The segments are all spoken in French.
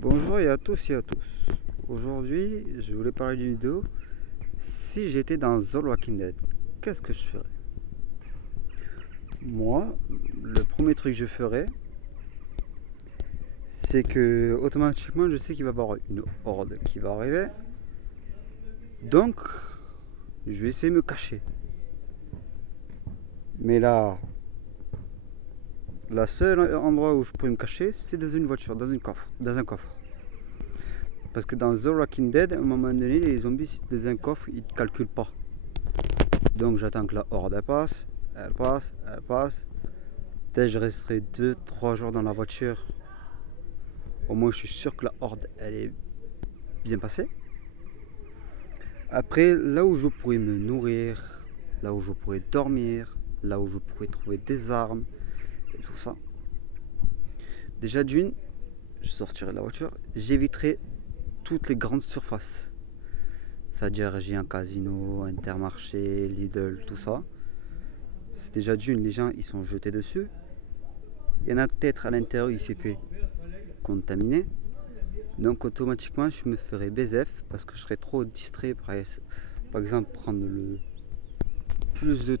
Bonjour et à tous et à tous. Aujourd'hui, je voulais parler d'une vidéo. Si j'étais dans The Walking Dead, qu'est-ce que je ferais? Moi, le premier truc que je ferais, c'est que automatiquement, je sais qu'il va y avoir une horde qui va arriver. Donc, je vais essayer de me cacher. Mais là, le seul endroit où je pourrais me cacher, c'est dans une voiture, dans un coffre. Parce que dans The Walking Dead, à un moment donné, les zombies, si tu dans un coffre, ils ne te calculent pas. Donc j'attends que la horde elle passe, elle passe, elle passe. Peut-être je resterai 2-3 jours dans la voiture. Au moins je suis sûr que la horde elle est bien passée. Après, là où je pourrais me nourrir, là où je pourrais dormir, là où je pourrais trouver des armes et tout ça. Déjà d'une, je sortirai de la voiture, j'éviterai toutes les grandes surfaces. C'est-à-dire j'ai un casino, Intermarché, Lidl, tout ça. C'est déjà d'une, les gens ils sont jetés dessus. Il y en a peut-être à l'intérieur, il s'est fait contaminer. Donc automatiquement je me ferai BZF parce que je serais trop distrait par exemple prendre le plus de...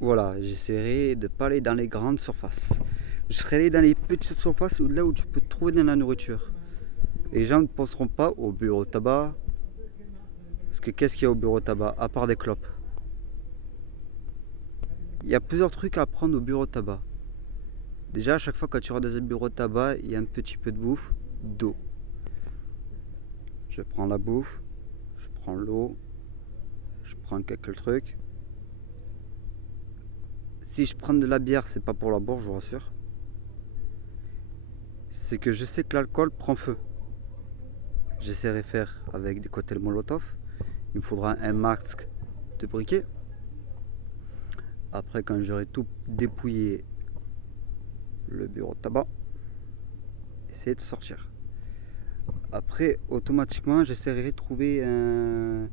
Voilà, j'essaierai de pas aller dans les grandes surfaces. Je serai allé dans les petites surfaces là où tu peux trouver de la nourriture. Les gens ne penseront pas au bureau tabac. Parce que qu'est-ce qu'il y a au bureau tabac à part des clopes? Il y a plusieurs trucs à prendre au bureau tabac. Déjà, à chaque fois que tu rentres dans un bureau de tabac, il y a un petit peu de bouffe, d'eau. Je prends la bouffe, je prends l'eau, je prends quelques trucs. Si je prends de la bière, c'est pas pour la boire, je vous rassure. C'est que je sais que l'alcool prend feu. J'essaierai de faire avec des cocktails Molotov. Il me faudra un masque de briquet. Après, quand j'aurai tout dépouillé le bureau de tabac, essayer de sortir. Après, automatiquement, j'essaierai de trouver un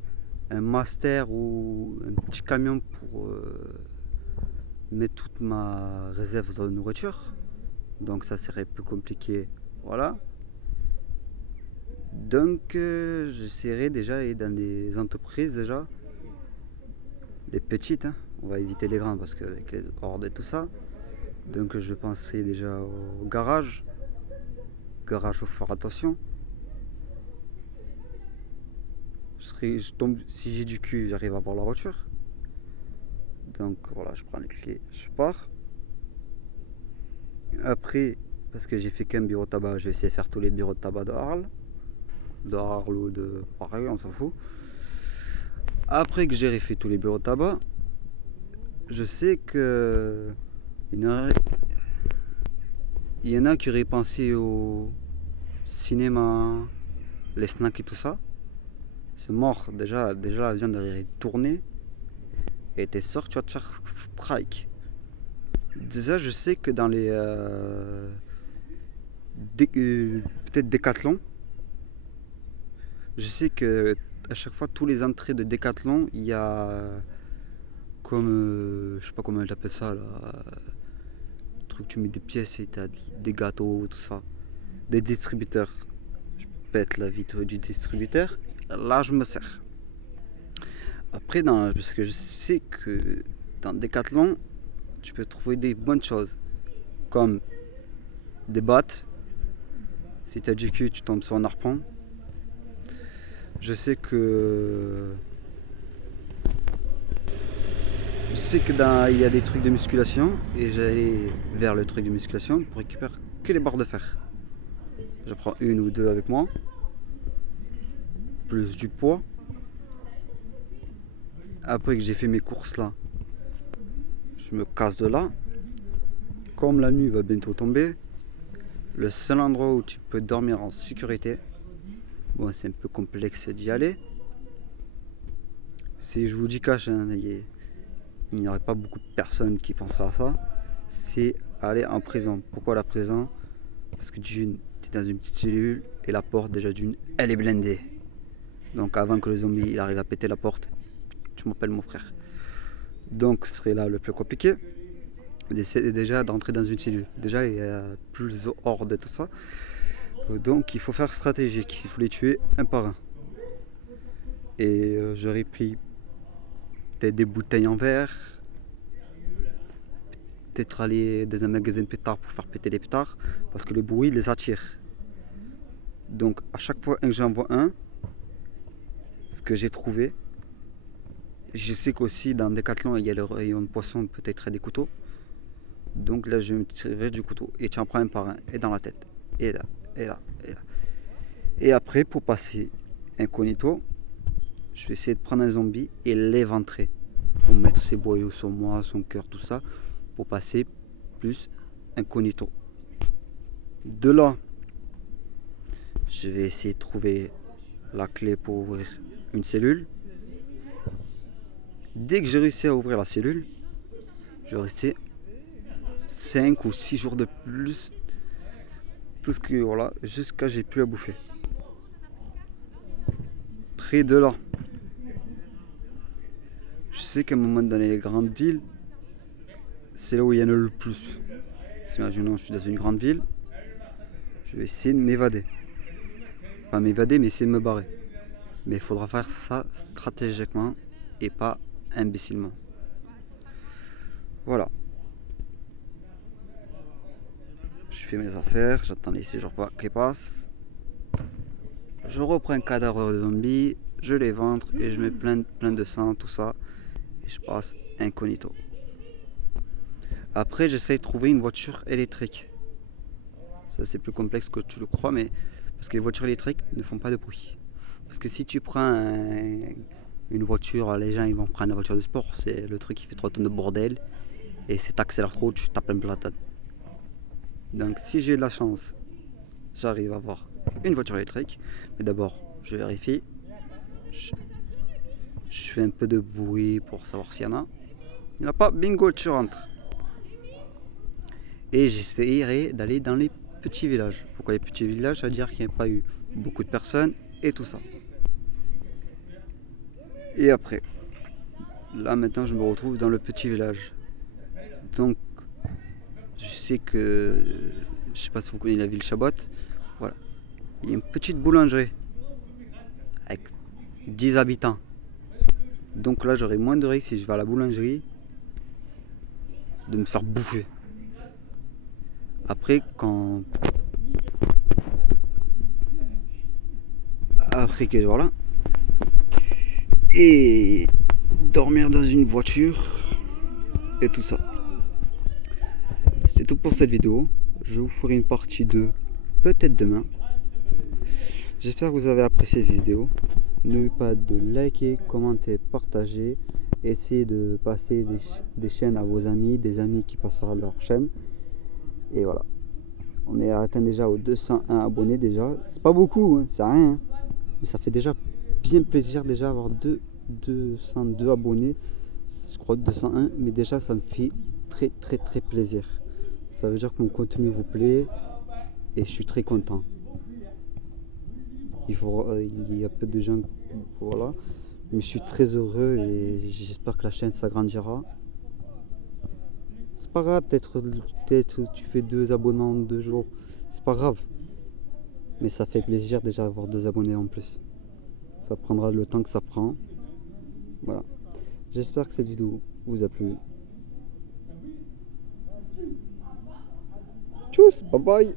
master ou un petit camion pour mettre toute ma réserve de nourriture. Donc ça serait plus compliqué. Voilà. Donc j'essaierai déjà d'aller dans les entreprises déjà. Les petites, hein. On va éviter les grandes parce que avec les hordes et tout ça. Donc je penserai déjà au garage. Garage, faut faire attention. Je tombe, si j'ai du cul, j'arrive à voir la voiture. Donc voilà, je prends les clés, je pars. Après, parce que j'ai fait qu'un bureau de tabac, je vais essayer de faire tous les bureaux de tabac de Arles. De Arles ou de Paris, on s'en fout. Après que j'ai fait tous les bureaux de tabac, je sais que il y en a qui auraient pensé au cinéma, les snacks et tout ça. C'est mort, déjà la viande est tournée. Et t'es sûr, tu vas te faire strike. Déjà, je sais que dans les peut-être Decathlon, je sais que à chaque fois, tous les entrées de Decathlon, il y a comme je sais pas comment j'appelle ça là, le truc tu mets des pièces et t'as des gâteaux, tout ça, des distributeurs. Je pète la vitre du distributeur. Là, je me sers. Après, parce que je sais que dans Decathlon, tu peux trouver des bonnes choses comme des battes. Si t'as du cul, tu tombes sur un harpon. Je sais que il y a des trucs de musculation et j'allais vers le truc de musculation pour récupérer que les barres de fer. Je prends une ou deux avec moi, plus du poids. Après que j'ai fait mes courses là, je me casse de là. Comme la nuit va bientôt tomber, le seul endroit où tu peux dormir en sécurité, bon c'est un peu complexe d'y aller. Si je vous dis cache, hein, il n'y aurait pas beaucoup de personnes qui penseraient à ça, c'est aller en prison. Pourquoi la prison? Parce que tu es dans une petite cellule et la porte déjà d'une, elle est blindée. Donc avant que le zombie il arrive à péter la porte, tu m'appelles mon frère. Donc ce serait là le plus compliqué. déjà d'entrer dans une cellule. Déjà il y a plus hors de tout ça. Donc il faut faire stratégique, il faut les tuer un par un. Et j'aurais pris peut-être des bouteilles en verre, peut-être aller dans un magasin de pétards pour faire péter les pétards, parce que le bruit les attire. Donc à chaque fois que j'en vois un, ce que j'ai trouvé, je sais qu'aussi dans Decathlon il y a le rayon de poisson, peut-être des couteaux. Donc là je vais me tirer du couteau et tu en prends un par un, et dans la tête, et là, et là, et là. Et après pour passer incognito, je vais essayer de prendre un zombie et l'éventrer pour mettre ses boyaux sur moi, son cœur, tout ça, pour passer plus incognito. De là, je vais essayer de trouver la clé pour ouvrir une cellule. Dès que j'ai réussi à ouvrir la cellule, je vais rester 5 ou 6 jours de plus, tout ce que voilà, jusqu'à j'ai plus à bouffer. Près de là, je sais qu'à un moment donné, les grandes villes, c'est là où il y en a le plus. Si imaginons je suis dans une grande ville, je vais essayer de m'évader. Pas m'évader, mais essayer de me barrer. Mais il faudra faire ça stratégiquement et pas imbécilement. Voilà. Je fais mes affaires, j'attends les 6 jours qui passent. Je reprends un cadavre de zombie, je les ventre et je mets plein de sang, tout ça. Et je passe incognito. Après, j'essaie de trouver une voiture électrique. Ça, c'est plus complexe que tu le crois, mais parce que les voitures électriques ne font pas de bruit. Parce que si tu prends une voiture, les gens ils vont prendre la voiture de sport, c'est le truc qui fait 3 tonnes de bordel. Et si t'accélères trop, tu tapes un platane. Donc si j'ai de la chance, j'arrive à avoir une voiture électrique. Mais d'abord, je vérifie. Je fais un peu de bruit pour savoir s'il y en a. Il n'y en a pas, bingo, tu rentres. Et j'essaierai d'aller dans les petits villages. Pourquoi les petits villages? Ça veut dire qu'il n'y a pas eu beaucoup de personnes et tout ça. Et après, là maintenant je me retrouve dans le petit village. Donc je sais que, je sais pas si vous connaissez la ville Chabot, voilà. Il y a une petite boulangerie avec 10 habitants. Donc là j'aurai moins de risques si je vais à la boulangerie de me faire bouffer. Après que voilà. Et dormir dans une voiture et tout ça. C'est tout pour cette vidéo. Je vous ferai une partie 2 peut-être demain. J'espère que vous avez apprécié cette vidéo. N'oubliez pas de liker, commenter, partager. Essayez de passer des chaînes à vos amis, des amis qui passeront leur chaîne. Et voilà. On est atteint déjà aux 201 abonnés déjà. C'est pas beaucoup, hein, c'est rien. Hein. Mais ça fait déjà bien plaisir déjà avoir 202 abonnés. Je crois que 201, mais déjà ça me fait très plaisir. Ça veut dire que mon contenu vous plaît et je suis très content. Il y a peu de gens, voilà, mais je suis très heureux et j'espère que la chaîne s'agrandira. C'est pas grave, peut-être tu fais 2 abonnements en 2 jours, c'est pas grave, mais ça fait plaisir déjà d'avoir 2 abonnés en plus. Ça prendra le temps que ça prend. Voilà, j'espère que cette vidéo vous a plu. Tchuss, bye bye.